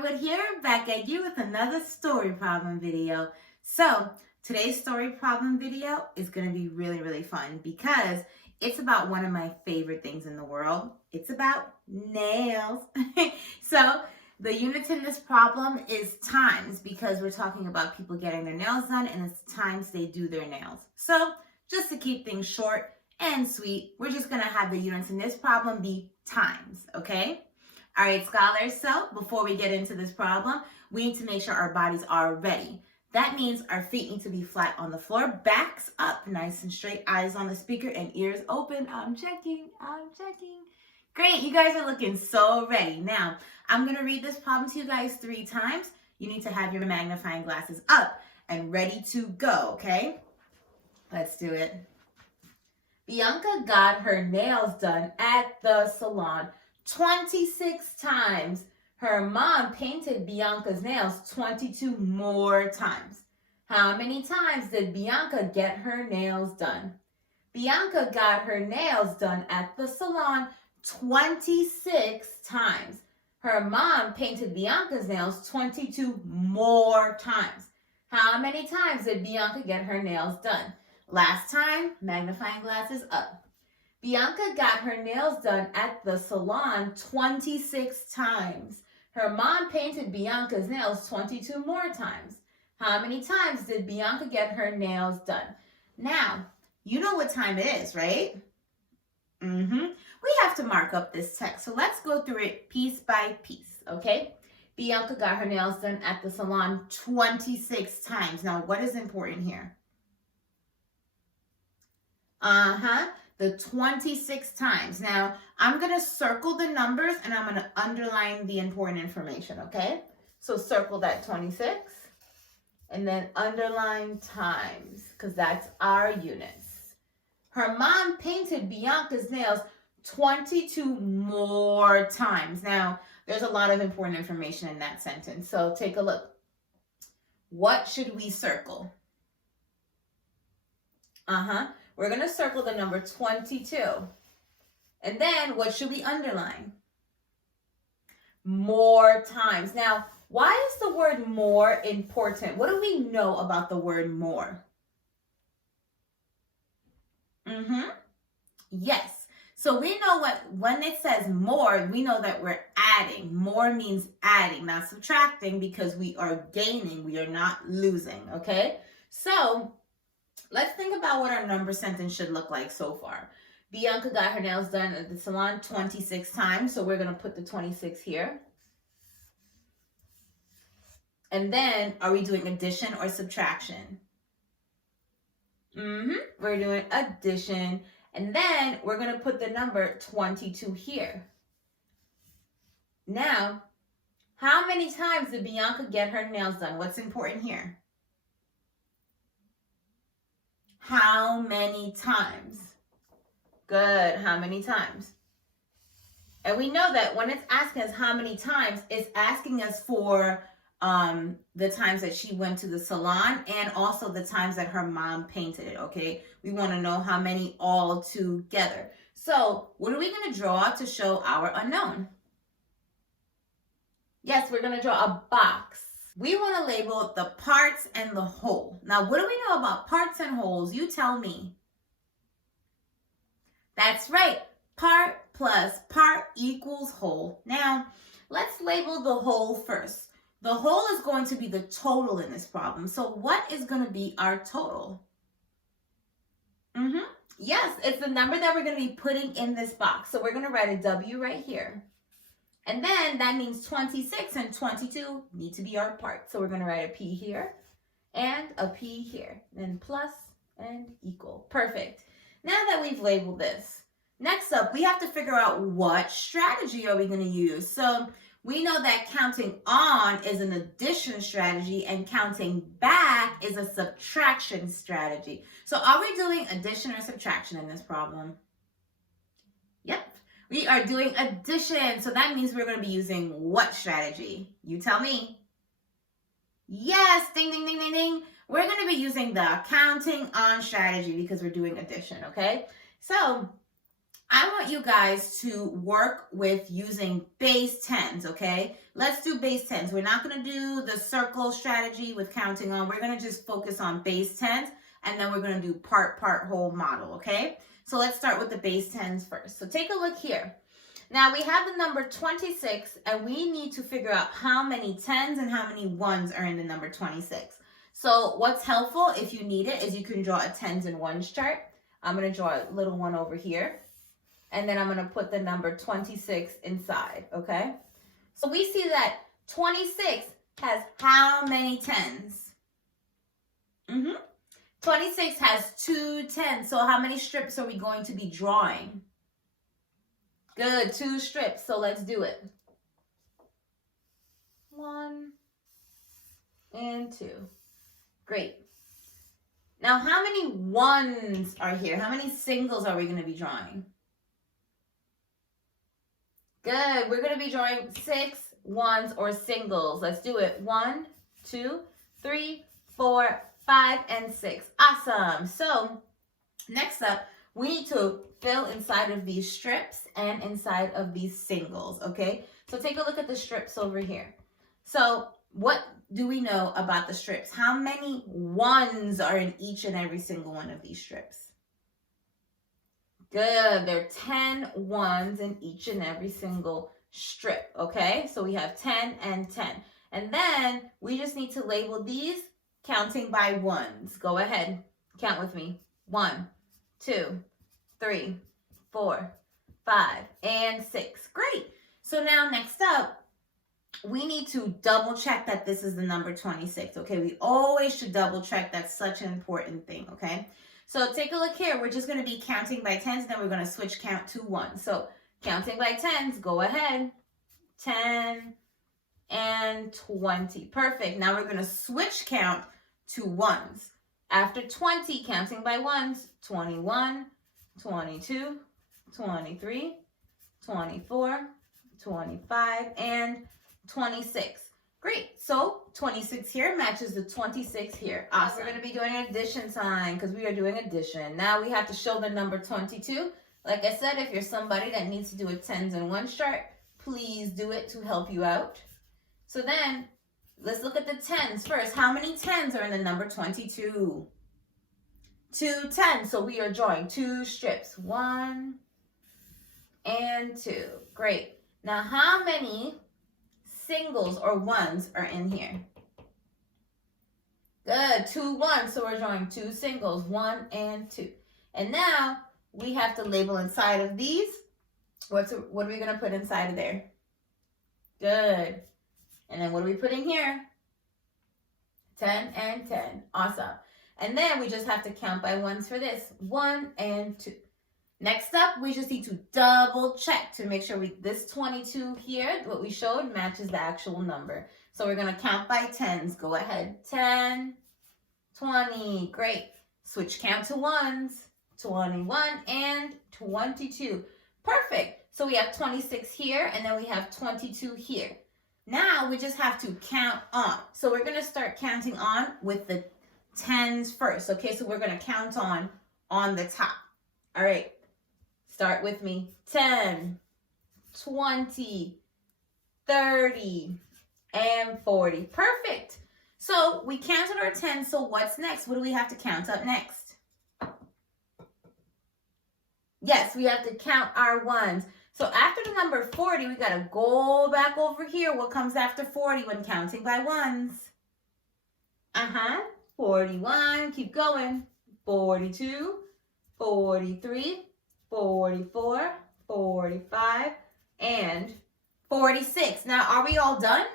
Wood here, back at you with another story problem video. So today's story problem video is going to be really fun because it's about one of my favorite things in the world. It's about nails. So the unit in this problem is times, because we're talking about people getting their nails done and it's times they do their nails. So just to keep things short and sweet, we're just going to have the units in this problem be times, okay? All right, scholars, so before we get into this problem, we need to make sure our bodies are ready. That means our feet need to be flat on the floor, backs up, nice and straight, eyes on the speaker, and ears open. I'm checking. Great, you guys are looking so ready. Now, I'm going to read this problem to you guys 3 times. You need to have your magnifying glasses up and ready to go, okay? Let's do it. Bianca got her nails done at the salon 26 times. Her mom painted Bianca's nails 22 more times. How many times did Bianca get her nails done? Bianca got her nails done at the salon 26 times. Her mom painted Bianca's nails 22 more times. How many times did Bianca get her nails done? Last time, magnifying glasses up. Bianca got her nails done at the salon 26 times. Her mom painted Bianca's nails 22 more times. How many times did Bianca get her nails done? Now, you know what time it is, right? We have to mark up this text, so let's go through it piece by piece, okay? Bianca got her nails done at the salon 26 times. Now, what is important here? The 26 times. Now, I'm going to circle the numbers and I'm going to underline the important information, okay? So circle that 26 and then underline times, because that's our units. Her mom painted Bianca's nails 22 more times. Now, there's a lot of important information in that sentence, so take a look. What should we circle? We're going to circle the number 22. And then what should we underline? More times. Now, why is the word more important? What do we know about the word more? Yes. So we know when it says more, we know that we're adding. More means adding, not subtracting, because we are gaining. We are not losing, okay? So let's think about what our number sentence should look like so far. Bianca got her nails done at the salon 26 times, so we're going to put the 26 here. And then, are we doing addition or subtraction? We're doing addition. And then, we're going to put the number 22 here. Now, how many times did Bianca get her nails done? What's important here? How many times? Good. How many times? And we know that when it's asking us how many times, it's asking us for the times that she went to the salon and also the times that her mom painted it, okay? We want to know how many all together. So what are we going to draw to show our unknown? Yes, we're going to draw a box. We want to label the parts and the whole. Now, what do we know about parts and wholes? You tell me. That's right. Part plus part equals whole. Now, let's label the whole first. The whole is going to be the total in this problem. So what is going to be our total? Yes, it's the number that we're going to be putting in this box. So we're going to write a W right here. And then that means 26 and 22 need to be our part. So we're going to write a P here and a P here. Then plus and equal. Perfect. Now that we've labeled this, next up, we have to figure out what strategy are we going to use. So we know that counting on is an addition strategy and counting back is a subtraction strategy. So are we doing addition or subtraction in this problem? Yep. We are doing addition, so that means we're going to be using what strategy? You tell me. Yes, ding, ding, ding, ding, ding. We're going to be using the counting on strategy because we're doing addition, okay? So I want you guys to work with using base tens, okay? Let's do base tens. We're not going to do the circle strategy with counting on. We're going to just focus on base tens, and then we're going to do part, whole model, okay? So let's start with the base tens first. So take a look here. Now we have the number 26, and we need to figure out how many tens and how many ones are in the number 26. So what's helpful if you need it is you can draw a tens and ones chart. I'm going to draw a little one over here. And then I'm going to put the number 26 inside, okay? So we see that 26 has how many tens? 26 has 2 tens. So how many strips are we going to be drawing? Good, 2 strips. So let's do it. 1 and 2. Great. Now, how many ones are here? How many singles are we going to be drawing? Good. We're going to be drawing 6 ones or singles. Let's do it. 1, 2, 3, 4, 5, and 6. Awesome. So next up, we need to fill inside of these strips and inside of these singles, okay? So take a look at the strips over here. So what do we know about the strips? How many ones are in each and every single one of these strips? Good. There are 10 ones in each and every single strip, okay? So we have 10 and 10. And then we just need to label these counting by ones. Go ahead. Count with me. 1, 2, 3, 4, 5, and 6. Great. So now next up, we need to double check that this is the number 26, okay? We always should double check. That's such an important thing, okay? So take a look here. We're just going to be counting by tens, then we're going to switch count to ones. So counting by tens, go ahead. 10 and 20. Perfect. Now we're going to switch count to ones. After 20, counting by ones, 21, 22, 23, 24, 25, and 26. Great. So 26 here matches the 26 here. Awesome. We're going to be doing an addition sign because we are doing addition. Now we have to show the number 22. Like I said, if you're somebody that needs to do a tens and ones chart, please do it to help you out. So then let's look at the tens first. How many tens are in the number 22? 2 tens. So we are drawing 2 strips. 1 and 2. Great. Now how many singles or ones are in here? Good. 2 ones. So we're drawing 2 singles. 1 and 2. And now we have to label inside of these. What are we going to put inside of there? Good. And then what are we putting here? 10 and 10. Awesome. And then we just have to count by ones for this. 1 and 2. Next up, we just need to double check to make sure this 22 here, what we showed, matches the actual number. So we're going to count by tens. Go ahead. 10, 20. Great. Switch count to ones. 21 and 22. Perfect. So we have 26 here, and then we have 22 here. Now we just have to count on. So we're going to start counting on with the tens first. Okay, so we're going to count on the top. All right. Start with me. 10, 20, 30, and 40. Perfect. So we counted our 10. So what's next? What do we have to count up next? Yes, we have to count our ones. So after the number 40, we got to go back over here. What comes after 40 when counting by ones? 41. Keep going. 42, 43, 44, 45, and 46. Now, are we all done?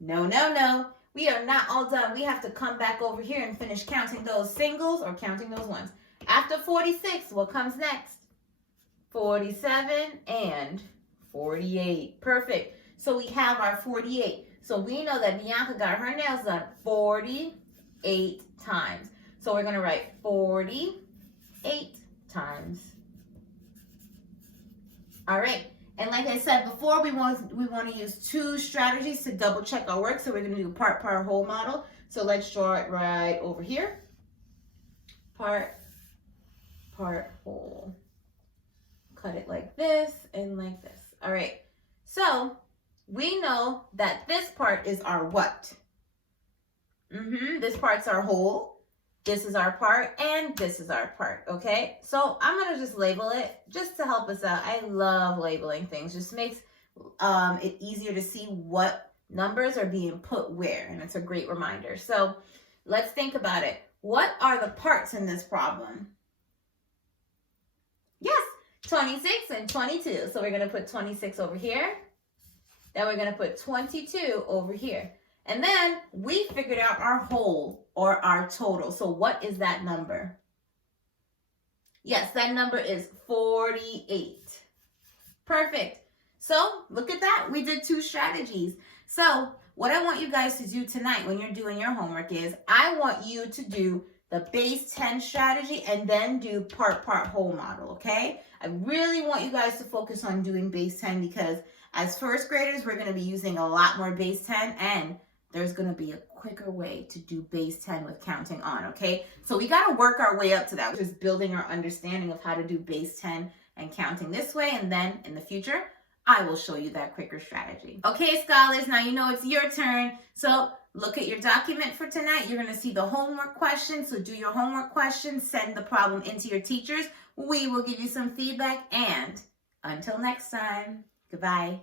No, no, no. We are not all done. We have to come back over here and finish counting those singles or counting those ones. After 46, what comes next? 47 and 48. Perfect. So we have our 48. So we know that Bianca got her nails done 48 times. So we're going to write 48 times. All right. And like I said before, we want to use 2 strategies to double check our work. So we're going to do part, whole model. So let's draw it right over here. Part, whole. cut it like this and like this. All right, so we know that this part is our what? This part's our whole, this is our part, and this is our part, okay? So I'm gonna just label it just to help us out. I love labeling things, just makes it easier to see what numbers are being put where, and it's a great reminder. So let's think about it. What are the parts in this problem? Yes, 26 and 22. So we're gonna put 26 over here, then we're gonna put 22 over here. And then we figured out our whole or our total. So what is that number? Yes, that number is 48. Perfect. So look at that. We did 2 strategies. So what I want you guys to do tonight when you're doing your homework is I want you to do the base 10 strategy and then do part whole model, okay? I really want you guys to focus on doing base 10 because as first graders, we're going to be using a lot more base 10 and there's going to be a quicker way to do base 10 with counting on, okay? So we got to work our way up to that, just building our understanding of how to do base 10 and counting this way. And then in the future, I will show you that quicker strategy. Okay, scholars, now you know it's your turn. So look at your document for tonight. You're going to see the homework questions. So do your homework questions, send the problem into your teachers. We will give you some feedback. And until next time, goodbye.